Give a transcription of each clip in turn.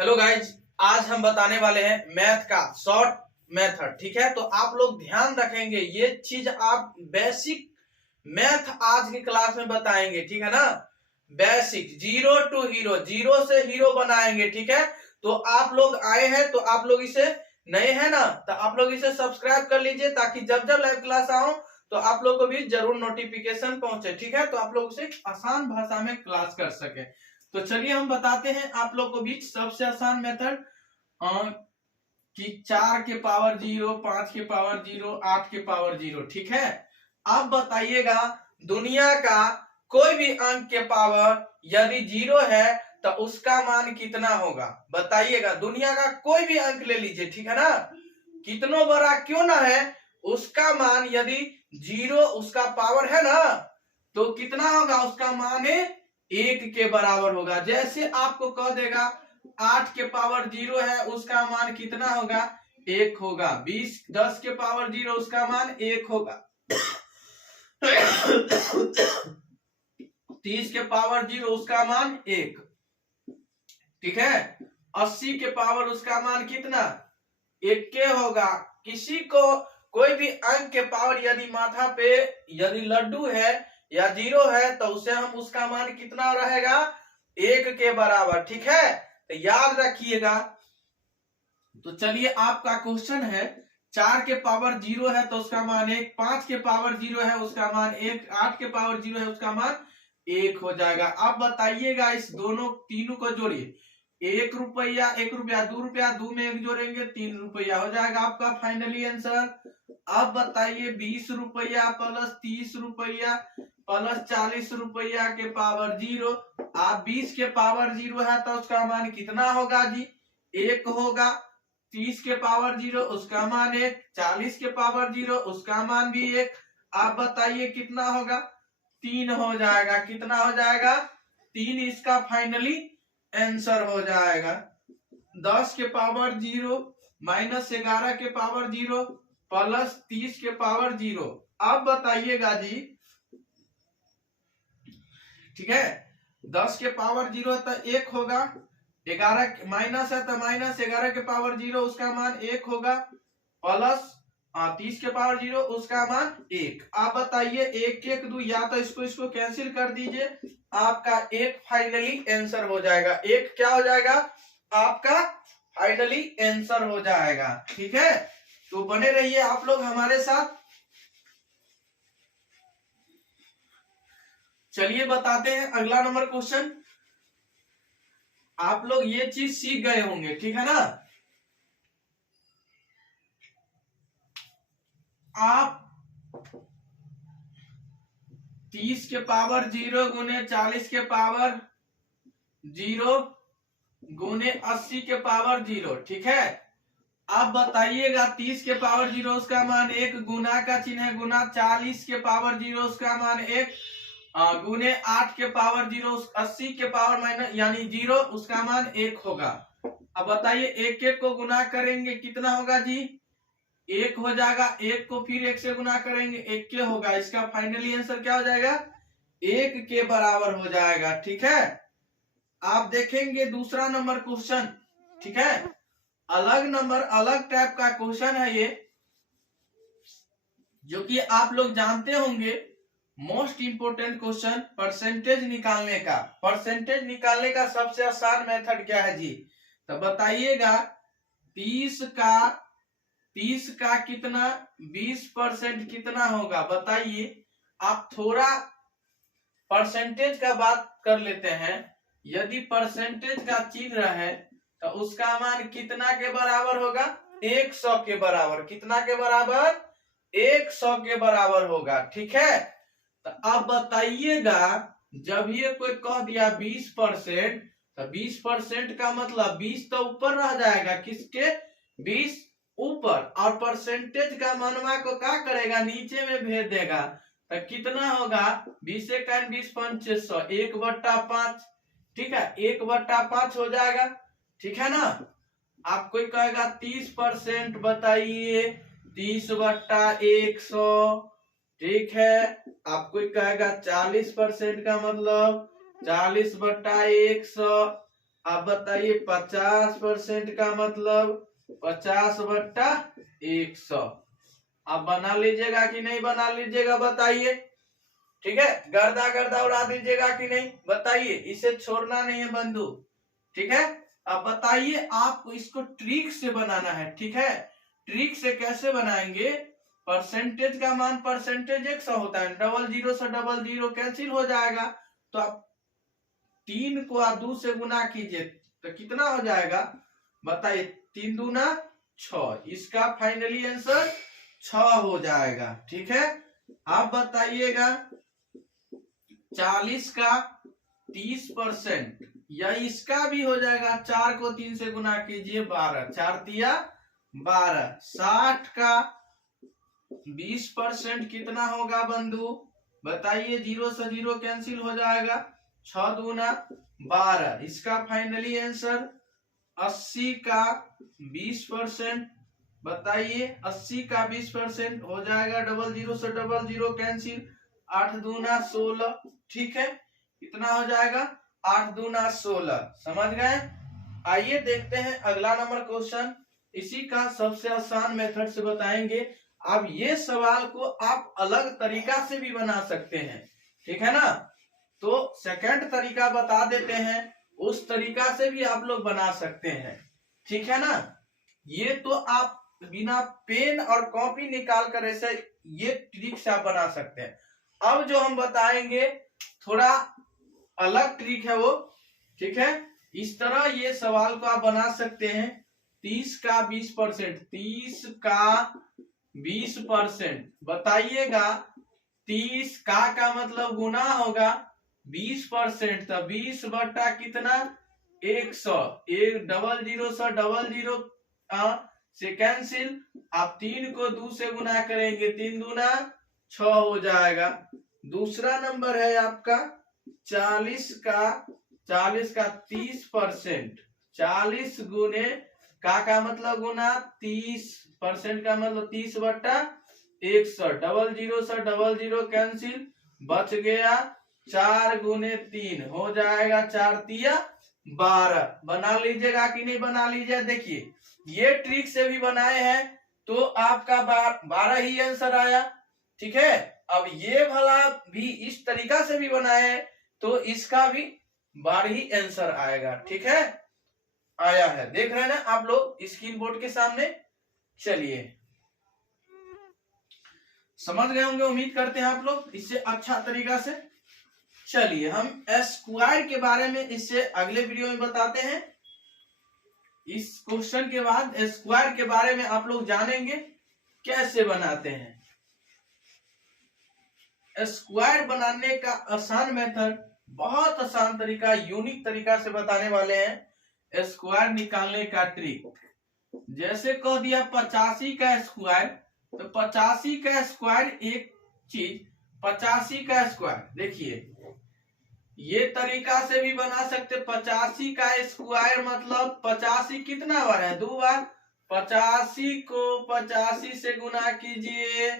Hello guys, आज हम बताने वाले हैं मैथ का शॉर्ट मेथड। ठीक है, तो आप लोग ध्यान रखेंगे, ये चीज आप बेसिक मैथ आज की क्लास में बताएंगे। ठीक है ना, basic zero to hero, zero से हीरो बनाएंगे। ठीक है, तो आप लोग आए हैं तो आप लोग इसे नए हैं ना, तो आप लोग इसे सब्सक्राइब कर लीजिए ताकि जब जब लाइव क्लास आऊं तो आप लोग को भी जरूर नोटिफिकेशन पहुंचे। ठीक है, तो आप लोग उसे आसान भाषा में क्लास कर सके। तो चलिए हम बताते हैं आप लोग को बीच सबसे आसान मेथड कि 4 के पावर 0, 5 के पावर 0, 8 के पावर 0। ठीक है, अब बताइएगा दुनिया का कोई भी अंक के पावर यदि 0 है तो उसका मान कितना होगा। बताइएगा, दुनिया का कोई भी अंक ले लीजिए, ठीक है ना, कितनों बड़ा क्यों ना है, उसका मान यदि 0 उसका पावर है ना तो कितना होगा, उसका मान 1 के बराबर होगा। जैसे आपको कह देगा 8 के पावर 0 है, उसका मान कितना होगा, 1 होगा। 10 के पावर 0 उसका मान 1 होगा। 30 के पावर 0 उसका मान 1। ठीक है, 80 के पावर उसका मान कितना, 1 के होगा। किसी को कोई भी अंक के पावर यदि माथा पे यदि लड्डू है या 0 है तो उसे हम उसका मान कितना रहेगा, 1 के बराबर। ठीक है, तो याद रखिएगा। तो चलिए आपका क्वेश्चन है 4 के पावर 0 है तो उसका मान 1, 5 के पावर 0 है उसका मान 1, 8 के पावर 0 है उसका मान 1 हो जाएगा। अब बताइएगा इस दोनों तीनों को जोड़िए, 1 रुपया 1 रुपया 2 रुपया, 2 में 1 जोड़ेंगे 3 रुपया हो जाएगा आपका फाइनली आंसर। अब बताइए 20 रुपया प्लस 30 रुपया प्लस 40 रुपया के पावर 0। आप 20 के पावर 0 है तो उसका मान कितना होगा जी, 1 होगा। 30 के पावर 0 उसका मान 1, 40 के पावर 0 उसका मान भी 1। आप बताइए कितना होगा, 3 हो जाएगा। कितना हो जाएगा, 3 इसका फाइनली आंसर हो जाएगा। 10 के पावर 0 माइनस 11 के पावर 0 प्लस 30 के पावर 0। अब बताइएगा जी, ठीक है, 10 के पावर 0 तो 1 होगा, 11 माइनस है तो माइनस 11 के पावर 0 उसका मान 1 होगा, प्लस 30 के पावर 0 उसका मान 1। आप बताइए 1 1 2, या तो इसको कैंसिल कर दीजिए, आपका 1 फाइनली आंसर हो जाएगा। 1 क्या हो जाएगा, आपका फाइनली आंसर हो जाएगा। ठीक है, तो बने रहिए आप लोग हमारे साथ। चलिए बताते हैं अगला नंबर क्वेश्चन। आप लोग ये चीज सीख गए होंगे, ठीक है ना। आप 30 के पावर 0 गुने 40 के पावर 0 गुने 80 के पावर 0। ठीक है, अब बताइएगा 30 के पावर 0 उसका मान 1, गुना का चिन्ह है गुना, 40 के पावर 0 उसका मान 1 गुने 8 के पावर 0, 80 के पावर माइनस यानी 0 उसका मान 1 होगा। अब बताइए 1 1 को गुना करेंगे कितना होगा जी, 1 हो जाएगा। 1 को फिर 1 से गुना करेंगे 1 के होगा। इसका फाइनली आंसर क्या हो जाएगा, 1 के बराबर हो जाएगा। ठीक है, आप देखेंगे दूसरा नंबर क्वेश्चन। ठीक है, अलग नंबर अलग टाइप का क्वेश्चन है ये, जो कि आप लोग जानते होंगे। मोस्ट इंपोर्टेंट क्वेश्चन परसेंटेज निकालने का। परसेंटेज निकालने का सबसे आसान मेथड क्या है जी, तो बताइएगा 30 का कितना 20% कितना होगा। बताइए, आप थोड़ा परसेंटेज का बात कर लेते हैं। यदि परसेंटेज का चिन्ह है तो उसका मान कितना के बराबर होगा, 100 के बराबर। कितना के बराबर, 100 के बराबर होगा। ठीक है, तो अब बताइएगा जब ये कोई कह दिया 20%, तो 20% का मतलब 20 तो ऊपर रह जाएगा, किसके, 20 ऊपर, और परसेंटेज का मनवा को क्या करेगा, नीचे में भेज देगा। तो कितना होगा, 20 का 20 500, 1/5। ठीक है, 1/5 हो जाएगा। ठीक है ना, आप कोई कहेगा 30%, बताइए 30/100। ठीक है, आप कोई कहेगा 40% का मतलब 40/100। आप बताइए 50% का मतलब 50/100। आप बना लीजिएगा कि नहीं बना लीजिएगा बताइए। ठीक है, गर्दा गर्दा उड़ा दीजिएगा कि नहीं बताइए, इसे छोड़ना नहीं है बंधु। ठीक है, अब बताइए आपको इसको ट्रिक से बनाना है। ठीक है, ट्रिक से कैसे बनाएंगे? परसेंटेज का मान परसेंटेज 100 होता है, डबल जीरो से डबल जीरो कैंसिल हो जाएगा, तो आप 3 को आप 2 से गुना कीजिए तो कितना हो जाएगा बताइए? 3 दूना 6, इसका फाइनली आंसर 6 हो जाएगा। ठीक है, आप बताइएगा 40 का 30%, या इसका भी हो जाएगा। 4 को 3 से गुना कीजिए 12, 4 तिया 12। 60 का 20% कितना होगा बंधु बताइए? 0 से 0 कैंसिल हो जाएगा, 6 दूना 12, इसका फाइनली आंसर 80 का 20%। बताइए 80 का 20% हो जाएगा, डबल जीरो से डबल जीरो कैंसिल, 8 दूना 16। ठीक है, कितना हो जाएगा? 8 दूना 16। समझ गए? आइए देखते हैं अगला नंबर क्वेश्चन। इसी का सबसे आसान मेथड से बताएंगे। अब ये सवाल को आप अलग तरीका से भी बना सकते हैं। ठीक है ना, तो सेकंड तरीका बता देते हैं, उस तरीका से भी आप लोग बना सकते हैं। ठीक है ना, ये तो आप बिना पेन और कॉपी निकाल कर ऐसे ये ट्रिक से आप बना सकते हैं। अब जो हम बताएंगे थोड़ा अलग ट्रिक है वो। ठीक है, इस तरह ये सवाल को आप बना सकते हैं। 30 का 20%, 30 का 20% बताइएगा। 30 का मतलब गुना होगा 20%, तो 20 बटा कितना? 100। एक डबल जीरो से डबल जीरो से कैंसिल, आप 3 को 2 से गुना करेंगे, 3 दूना 6 हो जाएगा। दूसरा नंबर है आपका 40 का 30%, 40 गुने का मतलब गुना 30% का मतलब 30 बटा 100, डबल जीरो से डबल जीरो कैंसिल, बच गया 4 गुने 3 हो जाएगा, 4 तिया 12। बना लीजिएगा कि नहीं बना लीजिए? देखिए ये ट्रिक से भी बनाए हैं तो आपका 12 ही आंसर आया। ठीक है, अब ये भला भी इस तरीका से भी बनाए हैं तो इसका भी 12 ही आंसर आएगा। ठीक है, आया है, देख रहे हैं ना आप लोग स्क्रीन बोर्ड के सामने। चलिए समझ गए होंगे, उम्मीद करते हैं आप लोग इससे अच्छा तरीका से। चलिए हम स्क्वायर के बारे में इससे अगले वीडियो में बताते हैं। इस क्वेश्चन के बाद स्क्वायर के बारे में आप लोग जानेंगे कैसे बनाते हैं। स्क्वायर बनाने का आसान मेथड, बहुत आसान तरीका, यूनिक तरीका से बताने वाले हैं स्क्वायर निकालने का ट्रिक। जैसे कह दिया 85 का स्क्वायर, तो 85 का स्क्वायर एक चीज, 85 का स्क्वायर देखिए ये तरीका से भी बना सकते। 85 का स्क्वायर मतलब 85 कितना बार है? 2 बार। 85 को 85 से गुना कीजिए,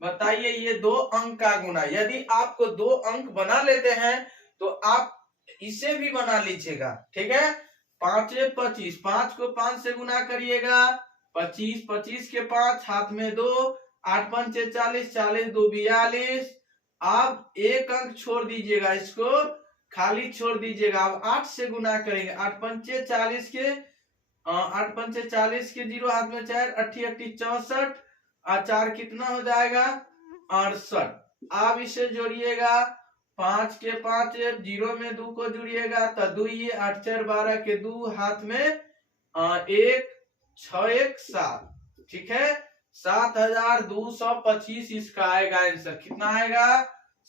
बताइए ये 2 अंक का गुना। यदि आपको 2 अंक बना लेते हैं तो आप इसे भी बना लीजिएगा। ठीक है, 5 25, 5 को 5 से गुना करिएगा, 25, 25 के 5 हाथ में 2, 8 5 40, 40 2 42। आप एक अंक छोड़ दीजिएगा, इसको खाली छोड़ दीजिएगा। आप 8 से गुना करेंगे, 8 5 40 के 8 5 40 के 0 हाथ में 4, 8 8 64 और 4 कितना हो जाएगा? 68। आप इसे जोड़िएगा, 5 के 5 0 में 2 को जुड़िएगा तो 2 ये 8 4 12 के 2 हाथ में 1 6 1 7। ठीक है, 7225 इसका आएगा आंसर। कितना आएगा?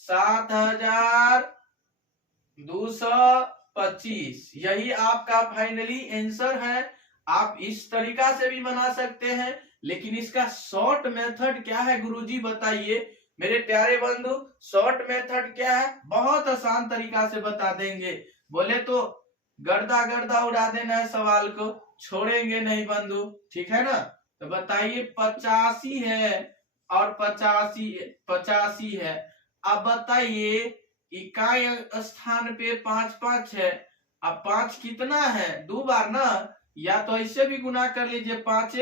7225। यही आपका फाइनली आंसर है। आप इस तरीका से भी बना सकते हैं, लेकिन इसका शॉर्ट मेथड क्या है गुरुजी बताइए मेरे प्यारे बंधु। शॉर्ट मेथड क्या है? बहुत आसान तरीका से बता देंगे। बोले तो गर्दा गर्दा उड़ा देना है, सवाल को छोड़ेंगे नहीं बंधु। ठीक है ना, तो बताइए 85 है और 85 है। अब बताइए इकाई स्थान पे 5 5 है, अब 5 कितना है, 2 बार ना, या तो ऐसे भी गुना कर लीजिए, 5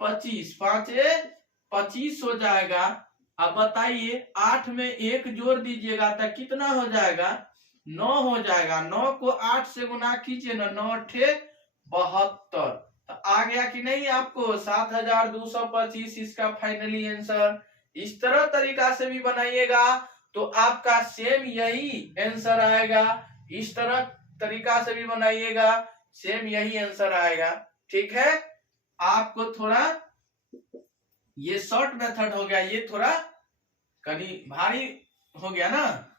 25, 5 25 हो जाएगा। अब बताइए 8 में 1 जोड़ दीजिएगा तो कितना हो जाएगा, 9 हो जाएगा। 9 को 8 से गुना कीजिए ना, 9 अठे 72। तो आ गया कि नहीं आपको 7225 इसका फाइनली आंसर। इस तरह तरीका से भी बनाइएगा तो आपका सेम यही आंसर आएगा। इस तरह तरीका से भी बनाइएगा, सेम यही आंसर आएगा। ठीक है, आपको थोड़ा ये शॉर्ट मेथड हो गया, ये थोड़ा कहीं भारी हो गया ना।